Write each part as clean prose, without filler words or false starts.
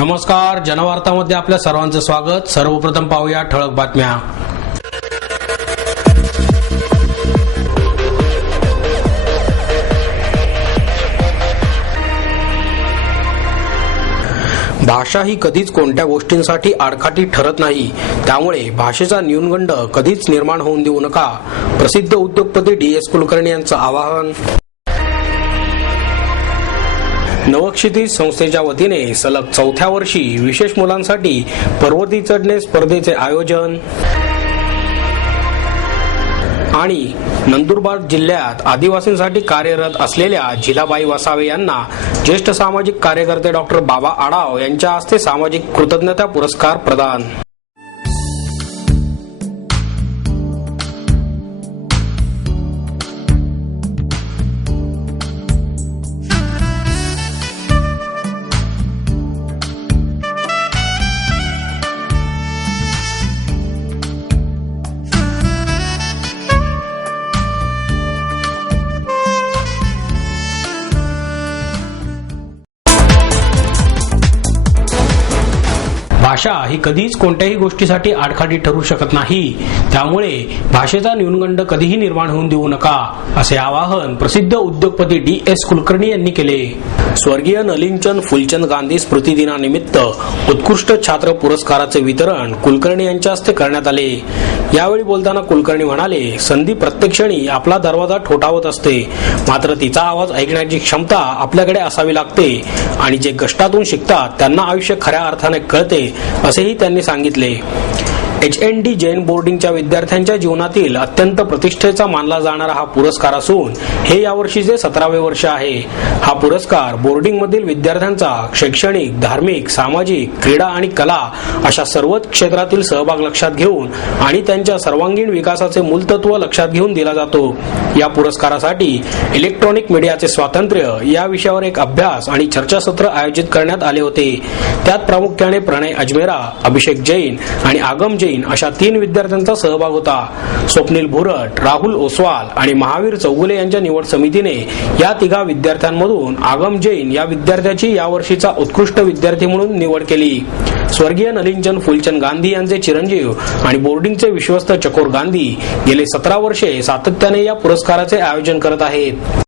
नमस्कार, जनवार्तामध्ये आपल्या सर्वांचं स्वागत। सर्वप्रथम पाहूया ठळक बातम्या। भाषा ही कधीच कोणत्या गोष्टींसाठी आडकाठी ठरत नाही, त्यामुळे भाषेचा न्यूनगंड कधीच निर्माण होऊन देऊ नका। प्रसिद्ध उद्योगपती DS कुलकर्णी यांचं आवाहन। नवक्षितिज संस्थेच्या वतीने सलग चौथ्या वर्षी विशेष मुलांसाठी पर्वती चढणे स्पर्धेचे आयोजन। आणि नंदुरबार जिल्ह्यात आदिवासींसाठी कार्यरत असलेल्या झिलाबाई वसावे यांना ज्येष्ठ सामाजिक कार्यकर्ते डॉक्टर बाबा आढाव यांच्या हस्ते सामाजिक कृतज्ञता पुरस्कार प्रदान। भाषा ही कधीच कोणत्याही गोष्टीसाठी आडकाठी ठरू शकत नाही, त्यामुळे भाषेचा न्यूनगंड कधीही निर्माण होऊन देऊ नका, असे आवाहन प्रसिद्ध उद्योगपती DS कुलकर्णी यांनी केले। स्वर्गीय नलिनचंद फुलचंद गांधी स्मृती दिनानिमित्त उत्कृष्ट छात्र पुरस्काराचे वितरण कुलकर्णी यांच्या हस्ते करण्यात आले। यावेळी बोलताना कुलकर्णी म्हणाले, संधी प्रत्येक क्षणी आपला दरवाजा ठोठावत असते, मात्र तिचा आवाज ऐकण्याची क्षमता आपल्याकडे असावी लागते आणि जे कष्टातून शिकतात त्यांना आयुष्य खऱ्या अर्थाने कळते, असेही त्यांनी सांगितले। HND जैन बोर्डिंगच्या विद्यार्थ्यांच्या जीवनातील अत्यंत प्रतिष्ठेचा मानला जाणारा हा पुरस्कार असून हे यावर्षीचे 17वे वर्ष आहे। हा पुरस्कार बोर्डिंगमधील विद्यार्थ्यांचा शैक्षणिक, धार्मिक, सामाजिक, क्रीडा आणि कला अशा सर्वच क्षेत्रातील सहभाग लक्षात घेऊन आणि त्यांच्या सर्वांगीण विकासाचे मूलतत्व लक्षात घेऊन दिला जातो। या पुरस्कारासाठी इलेक्ट्रॉनिक मीडियाचे स्वातंत्र्य या विषयावर एक अभ्यास आणि चर्चासत्र आयोजित करण्यात आले होते। त्यात प्रामुख्याने प्रणय अजमेरा, अभिषेक जैन आणि आगम जैन अशा 3 विद्यार्थ्यांचा सहभाग होता। स्वप्नील भुरट, राहुल ओसवाल आणि महावीर चौगुले यांच्या निवड समितीने या 3 विद्यार्थ्यांमधून आगम जैन या विद्यार्थ्याची यावर्षीचा उत्कृष्ट विद्यार्थी म्हणून निवड केली। स्वर्गीय नलिनचंद फुलचंद गांधी यांचे चिरंजीव आणि बोर्डिंगचे विश्वस्त चकोर गांधी गेले 17 वर्षे सातत्याने या पुरस्काराचे आयोजन करत आहेत।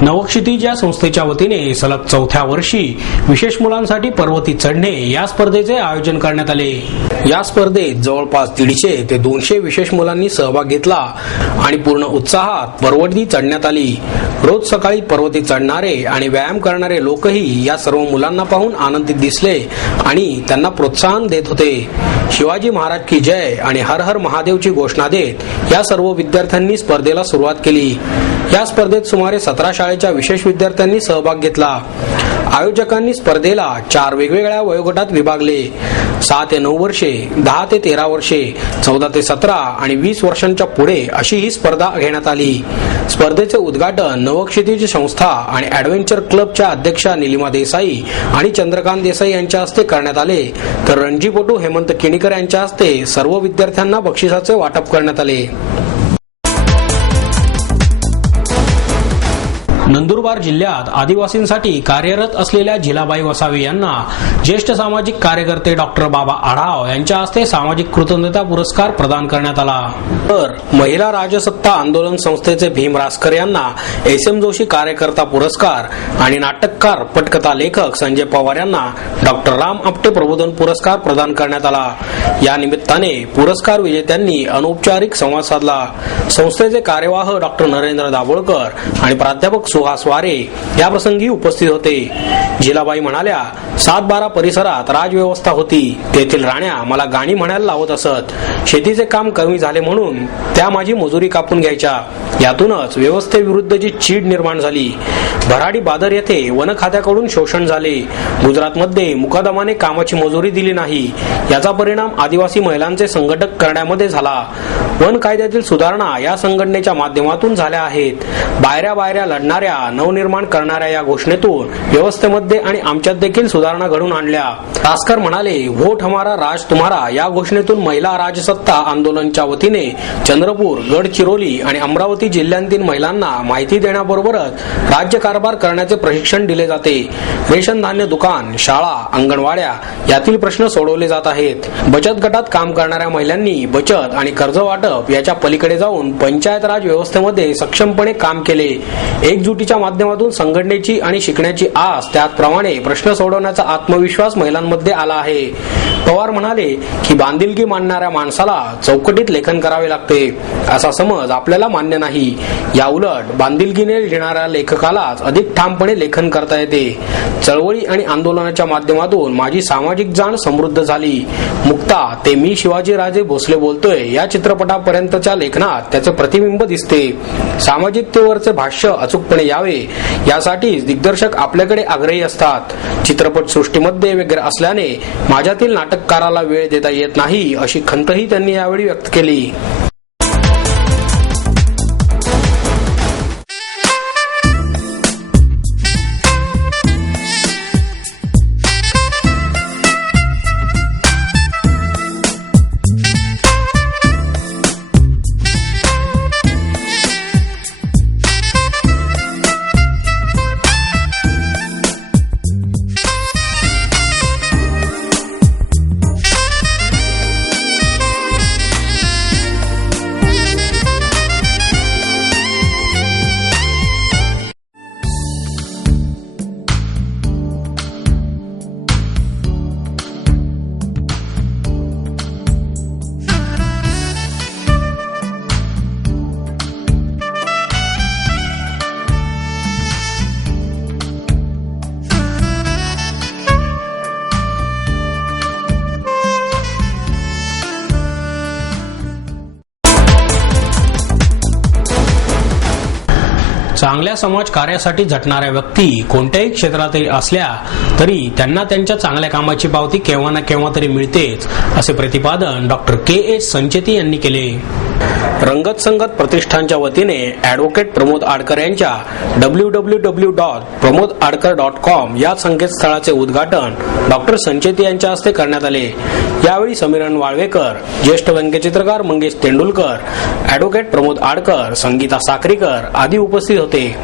नवक्षितिज या संस्थेच्या वतीने सलग चौथ्या वर्षी विशेष मुलांसाठी पर्वती चढणे या स्पर्धेचे आयोजन करण्यात आले। या स्पर्धेत जवळपास 150 ते 200 विशेष मुलांनी सहभाग घेतला आणि पूर्ण उत्साहात पर्वती चढण्यात आली। रोज सकाळी पर्वती चढणारे आणि व्यायाम करणारे लोकही या सर्व मुलांना पाहून आनंदित दिसले आणि त्यांना प्रोत्साहन देत होते। शिवाजी महाराज की जय आणि हर हर महादेवची घोषणा देत या सर्व विद्यार्थ्यांनी स्पर्धेला सुरुवात केली। या स्पर्धेत सुमारे 17 शाळेच्या विशेष विद्यार्थ्यांनी सहभाग घेतला। आयोजकांनी स्पर्धेला 4 वेगवेगळ्या वयोगटात विभागले। 6 ते 9 वर्षे, 10 ते 13 वर्षे, 14 ते 17 आणि 20 वर्षांच्या पुढे अशी ही स्पर्धा घेण्यात आली। स्पर्धेचे उद्घाटन नवक्षितिज संस्था आणि ॲडव्हेंचर क्लबच्या अध्यक्षा निलिमा देसाई आणि चंद्रकांत देसाई यांच्या हस्ते करण्यात आले, तर रणजीपटू हेमंत किणीकर यांच्या हस्ते सर्व विद्यार्थ्यांना बक्षिसाचे वाटप करण्यात आले। नंदुरबार जिल्ह्यात आदिवासींसाठी कार्यरत असलेल्या झिलाबाई वसावे यांना ज्येष्ठ सामाजिक कार्यकर्ते डॉक्टर बाबा आढाव यांच्या हस्ते सामाजिक कृतज्ञता पुरस्कार प्रदान करण्यात आला। तर महिला राजसत्ता आंदोलन संस्थेचे भीम रासकर यांना SM जोशी कार्यकर्ता पुरस्कार आणि नाटककार पटकथा लेखक संजय पवार यांना डॉक्टर राम आपटे प्रबोधन पुरस्कार प्रदान करण्यात आला। या निमित्ताने पुरस्कार विजेत्यांनी अनौपचारिक संवाद साधला। संस्थेचे कार्यवाह डॉक्टर नरेंद्र दाभोळकर आणि प्राध्यापक सुहास वारे या प्रसंगी उपस्थित होते। झिलाबाई म्हणाल्या, 7-12 परिसरात राजव्यवस्था होती, तेथील राण्या मला गाणी म्हणायला लावत असत। शेतीचे काम कमी झाले म्हणून त्या माझी मजुरी कापून घ्यायच्या, यातूनच व्यवस्थेविरुद्धची चीड निर्माण झाली। भराडी बादर येथे वन खात्याकडून शोषण झाले। गुजरातमध्ये मुकादमाने कामाची मजुरी दिली नाही, याचा परिणाम आदिवासी महिलांचे संघटक करण्यामध्ये झाला। वन कायद्यातील सुधारणा या संघटनेच्या माध्यमातून झाल्या आहेत। बाहेऱ्या लढणाऱ्या, नवनिर्माण करणाऱ्या या घोषणेतून व्यवस्थेमध्ये आणि आमच्यात देखील सुधारणा घडून आणल्या। रासकर म्हणाले, वोट हमारा राज तुम्हारा या घोषणेतून महिला राजसत्ता आंदोलनच्या वतीने चंद्रपूर, गडचिरोली आणि अमरावती यासाठी जिल्ह्यांतील महिलांना माहिती देण्याबरोबरच राज्य कारभार करण्याचे प्रशिक्षण दिले जाते. रेशन धान्य दुकान, शाळा, अंगणवाड्या यातील प्रश्न सोडवले जात आहेत. बचत गटात काम करणाऱ्या महिलांनी बचत आणि कर्ज वाटप याच्या पलीकडे जाऊन पंचायत राज व्यवस्थेमध्ये सक्षमपणे काम केले. एकजुटीच्या माध्यमातून संघटनेची आणि शिकण्याची आस, त्याचप्रमाणे प्रश्न सोडवण्याचा आत्मविश्वास महिलांमध्ये आला आहे. पवार म्हणाले की बांधिलकी मांडणाऱ्या माणसाला चौकटीत लेखन करावे लागते असा समज आपल्याला मान्य नाही. या उलट बांधिलकीने लिहिणाऱ्या लेखकालाच अधिक ठामपणे लेखन करता येते. चळवळी आणि आंदोलनाच्या माध्यमातून माझी सामाजिक जाण समृद्ध झाली. मुक्ता ते मी शिवाजीराजे भोसले बोलतोय या चित्रपटापर्यंतच्या लेखनात त्याचे प्रतिबिंब दिसते. सामाजिकतेवरचे भाष्य अचूकपणे यावे यासाठी दिग्दर्शक आपल्याकडे आग्रही असतात. चित्रपट सृष्टीमध्ये वगैरे असल्याने माझ्यातील नाटककाराला वेळ देता येत नाही अशी खंतही त्यांनी यावेळी व्यक्त केली. चांगल्या समाज कार्यासाठी झटणाऱ्या व्यक्ती कोणत्याही क्षेत्रातील असल्या तरी त्यांना त्यांच्या चांगल्या कामाची पावती केव्हा ना केव्हा तरी मिळतेच असे प्रतिपादन डॉक्टर के.एस. संचेती यांनी केले. रंगत संगत प्रतिष्ठानच्या वतीने ॲडव्होकेट प्रमोद आडकर यांच्या www.pramodadkar.com या संकेतस्थळाचे उद्घाटन डॉक्टर संचेती यांच्या हस्ते करण्यात आले. यावेळी समीरण वाळवेकर, ज्येष्ठ व्यंग्यचित्रकार मंगेश तेंडुलकर, ॲडव्होकेट प्रमोद आडकर, संगीता साक्रीकर आदी उपस्थित होते.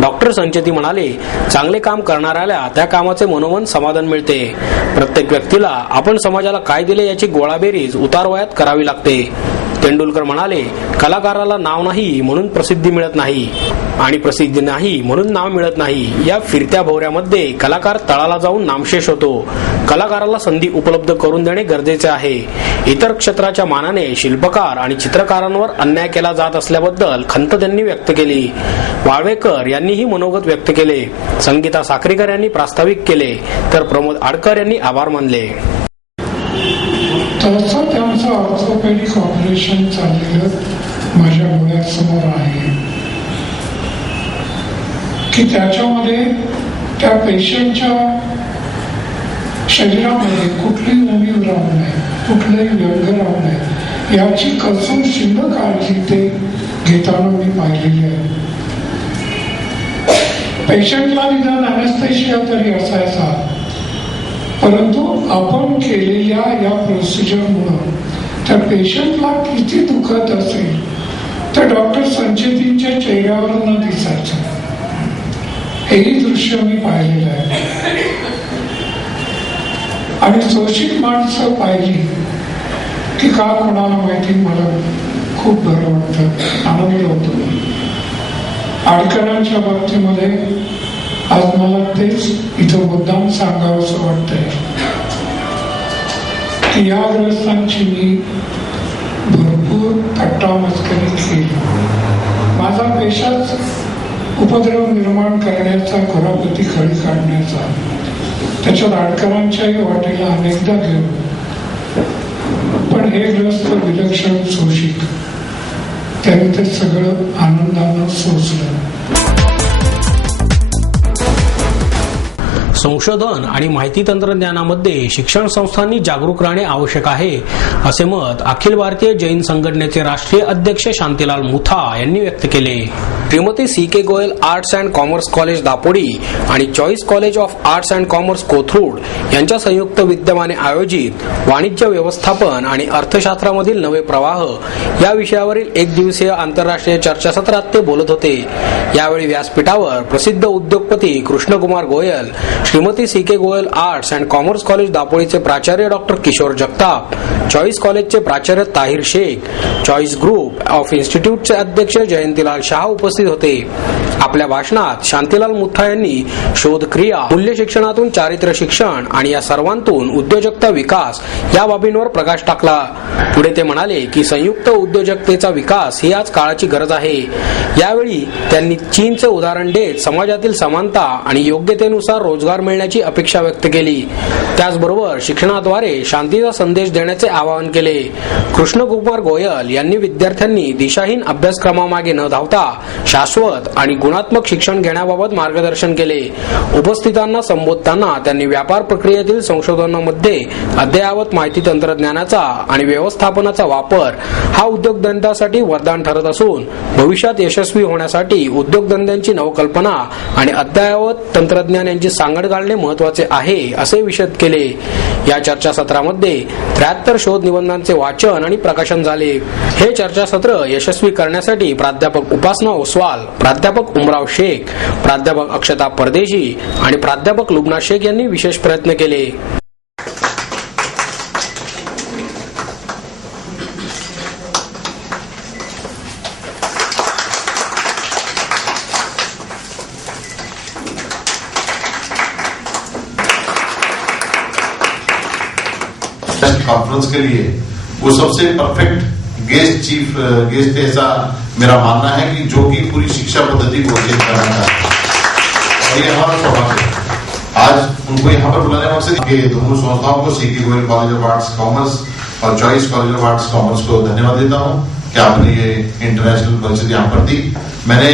डॉक्टर संचेती म्हणाले, चांगले काम करणाऱ्याला त्या कामाचे मनोमन समाधान मिळते. प्रत्येक व्यक्तीला आपण समाजाला काय दिले याची गोळाबेरीज उतारवयात करावी लागते. तेंडुलकर म्हणाले, कलाकाराला नाव नाही म्हणून प्रसिद्धी मिळत नाही आणि प्रसिद्धी नाही म्हणून नाव मिळत नाही. या फिरत्या भोवऱ्यामध्ये कलाकार तळाला जाऊन नामशेष होतो. कलाकाराला संधी उपलब्ध करून देणे गरजेचे आहे. इतर क्षेत्राच्या मानाने शिल्पकार आणि चित्रकारांवर अन्याय केला जात असल्याबद्दल खंत त्यांनी व्यक्त केली. वाळवेकर यांनीही मनोगत व्यक्त केले. संगीता साक्रीकर यांनी प्रास्ताविक केले तर प्रमोद आडकर यांनी आभार मानले. तसं त्यांचं ऑर्थोपेडिक ऑपरेशन चाललेलं माझ्या डोळ्यासमोर आहे की त्याच्यामध्ये त्या पेशंटच्या शरीरामध्ये कुठलीही उणीव राहू नये, कुठलंही व्यंग राहू नये याची कसोशील काळजी ते घेताना मी पाहिलेली आहे. पेशंटला निदान अॅनेस्थेशिया तरी असायचा, परंतु आपण केलेल्या या प्रोसिजरमुळे त्या पेशंटला किती दुखत असेल तर डॉक्टर संचेतींच्या चेहऱ्यावर न दिसायचं. हेही दृश्य मी पाहिलेलं आहे. आणि शोषित माणसं पाहिली की का कोणाला माहिती, मला खूप बरं वाटतं, आनंद होतो. आडकरांच्या बाबतीमध्ये आज मला तेच इथं मुद्दाम सांगावंसं वाटतंय की या ग्रस्तांची मी भरपूर थट्टा मस्करी केली. माझा पेशाच उपद्रव निर्माण करण्याचा, घरापती खळी काढण्याचा, त्याच्यात आडकरांच्याही वाटेला अनेकदा गेलो. पण हे ग्रस्त विलक्षण शोषित, त्यांनी ते सगळं आनंदानं सोसलं. संशोधन आणि माहिती तंत्रज्ञानामध्ये शिक्षण संस्थांनी जागरूक राहणे आवश्यक आहे असे मत अखिल भारतीय जैन संघटनेचे राष्ट्रीय अध्यक्ष शांतीलाल मुथा यांनी व्यक्त केले. Shrimati CK Goyal arts and commerce college Dapodi आणि choice college of arts and commerce Kothrud यांच्या संयुक्त विद्यमाने आयोजित वाणिज्य व्यवस्थापन आणि अर्थशास्त्रामधील नवे प्रवाह या विषयावरील एक दिवसीय आंतरराष्ट्रीय चर्चासत्रात ते बोलत होते. यावेळी व्यासपीठावर प्रसिद्ध उद्योगपती Krishnakumar Goyal, Shrimati CK Goyal arts and commerce college दापोडीचे प्राचार्य डॉक्टर किशोर जगताप, चॉईस कॉलेजचे प्राचार्य Tahir Shaikh, choice group of इन्स्टिट्यूटचे अध्यक्ष जयंतीलाल शाह उपस्थित होते. आपल्या भाषणात शांतीलाल मुथा यांनी शोध क्रिया, मूल्य शिक्षणातून चारित्र्य शिक्षण आणि या सर्वांतून उद्योजकता विकास या बाबींवर प्रकाश टाकला. पुढे ते म्हणाले की संयुक्त उद्योजकतेचा विकास ही आज काळाची गरज आहे. यावेळी त्यांनी चीनचे उदाहरण देत समाजातील समानता आणि योग्यतेनुसार रोजगार मिळण्याची अपेक्षा व्यक्त केली. त्याचबरोबर शिक्षणाद्वारे शांतीचा संदेश देण्याचे आवाहन केले. कृष्णकुमार गोयल यांनी विद्यार्थ्यांनी दिशाहीन अभ्यासक्रमामागे न धावता शाश्वत आणि गुणात्मक शिक्षण घेण्याबाबत मार्गदर्शन केले. उपस्थितांना संबोधताना त्यांनी व्यापार प्रक्रियेतील संशोधनामध्ये अद्ययावत माहिती तंत्रज्ञानाचा आणि व्यवस्थापनाचा वापर हा उद्योगधंद्यासाठी वरदान ठरत असून भविष्यात यशस्वी होण्यासाठी उद्योगधंद्यांची नवकल्पना आणि अद्ययावत तंत्रज्ञान यांची सांगड घालणे महत्वाचे आहे असे विशद केले. या चर्चासत्रामध्ये 73 शोध निबंधांचे वाचन आणि प्रकाशन झाले. हे चर्चासत्र यशस्वी करण्यासाठी प्राध्यापक उपासना ओसवाल, प्राध्यापक उमराव शेख, प्राध्यापक अक्षता परदेशी आणि प्राध्यापक लुबना शेख यांनी विशेष प्रयत्न केले. कॉन्फ्रेंस के लिए वो सबसे परफेक्ट गेस्ट है, ऐसा मेरा मानना है कि जो कि पूरी शिक्षा पद्धति को चेंज करना चाहता है. और ये हमारा सौभाग्य है. आज उनको यहाँ पर बुलाने का मकसद के दोनों संस्थाओं को CK Goyal college of arts commerce और choice college of arts commerce को धन्यवाद देता हूँ कि आपने ये इंटरनेशनल परिषद यहाँ पर दी. मैंने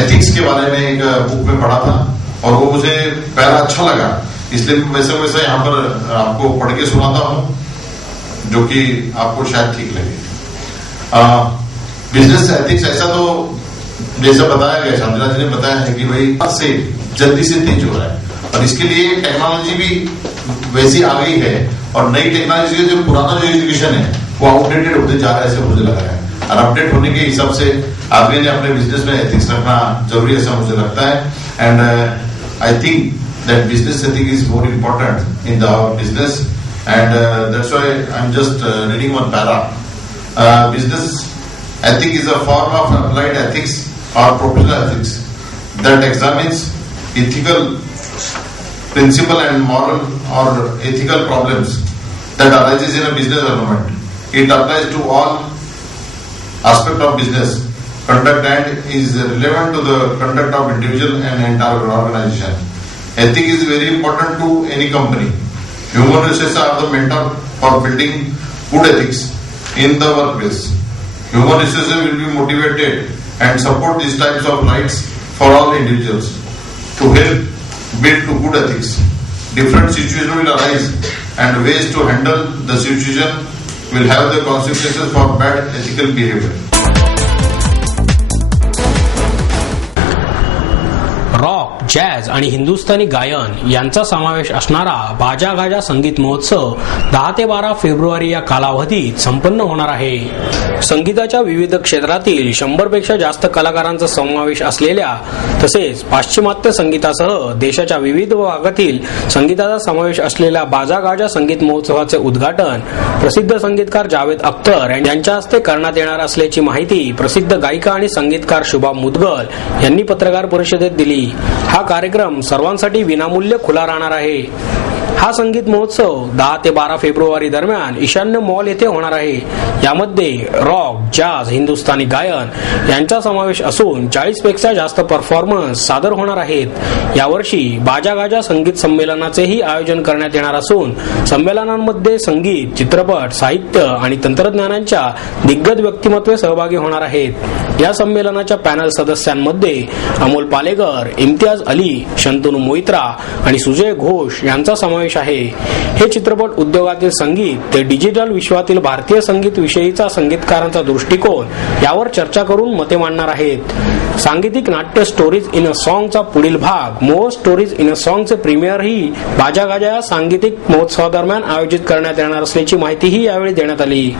एथिक्स के बारे में एक बुक में पढ़ा था और वो मुझे पहला अच्छा लगा, इसलिए वैसे यहाँ पर आपको पढ़ के सुनाता हूँ जो कि आपको शायद ठीक लगे. बिजनेस एथिक्स ऐसा तो जैसा बताया गया, शांतिलाल जी ने बताया है कि भाई से जल्दी से तेज हो रहा है और इसके लिए टेक्नोलॉजी भी वैसी आ गई है और नई टेक्नोलॉजी का जो पुराना जो एजुकेशन है वो आउटडेटेड होते जा रहा है ऐसे मुझे लग रहा है. और अपडेट होने के हिसाब से आदमी ने अपने बिजनेस में एथिक्स रखना जरूरी ऐसा मुझे लगता है. And I think that business ethic is more important in the business, and that's why I'm just reading one para. Business ethic is a form of applied ethics or professional ethics that examines ethical principle and moral or ethical problems that arises in a business environment. It applies to all aspects of business conduct and is relevant to the conduct of individual and entire organization. Ethics is very important to any company. Human resources are the mentor for building good ethics in the workplace. Human resources will be motivated and support these types of rights for all individuals to help build to good ethics. Different situations will arise and ways to handle the situation will have the consequences for bad ethical behavior. Rock, jazz आणि हिंदुस्थानी गायन यांचा समावेश असणारा बाजा गाजा संगीत महोत्सव 10 ते 12 February या कालावधीत संपन्न होणार आहे. संगीताच्या विविध क्षेत्रातील 100 पेक्षा जास्त कलाकारांचा समावेश असलेल्या तसेच पाश्चिमात्य संगीतासह देशाच्या विविध भागातील संगीताचा समावेश असलेल्या बाजा गाजा संगीत महोत्सवाचे उद्घाटन प्रसिद्ध संगीतकार जावेद अख्तर यांच्या हस्ते करण्यात येणार असल्याची माहिती प्रसिद्ध गायिका आणि संगीतकार शुभा मुदगल यांनी पत्रकार परिषदेत दिली. हा कार्यक्रम सर्वांसाठी विनामूल्य खुला राहणार आहे. हा संगीत महोत्सव 10 ते 12 फेब्रुवारी दरम्यान ईशान्य मॉल येथे होणार आहे. यामध्ये रॉक, जॅझ, हिंदुस्थानी गायन यांचा समावेश असून 40 पेक्षा जास्त परफॉर्मन्स सादर होणार आहेत. यावर्षी बाजा गाजा संगीत संमेलनाचेही आयोजन करण्यात येणार असून संमेलनांमध्ये संगीत, चित्रपट, साहित्य आणि तंत्रज्ञानाच्या दिग्गज व्यक्तिमत्वे सहभागी होणार आहेत. या संमेलनाच्या पॅनल सदस्यांमध्ये अमोल पालेकर, इम्तियाज अली, शंतनू मोइत्रा आणि सुजय घोष यांचा समावेश आहे. हे चित्रपट उद्योगातील संगीत ते डिजिटल विश्वातील भारतीय संगीत विषयीचा संगीतकारांचा दृष्टिकोन यावर चर्चा करून मते मांडणार आहेत. सांगीतिक नाट्य स्टोरीज इन अ सॉंगचा पुढील भाग मोर स्टोरीज इन अ सॉंगचे प्रीमियरही बाजा गाजा या सांगीतिक महोत्सवादरम्यान आयोजित करण्यात येणार असल्याची माहितीही यावेळी देण्यात आली.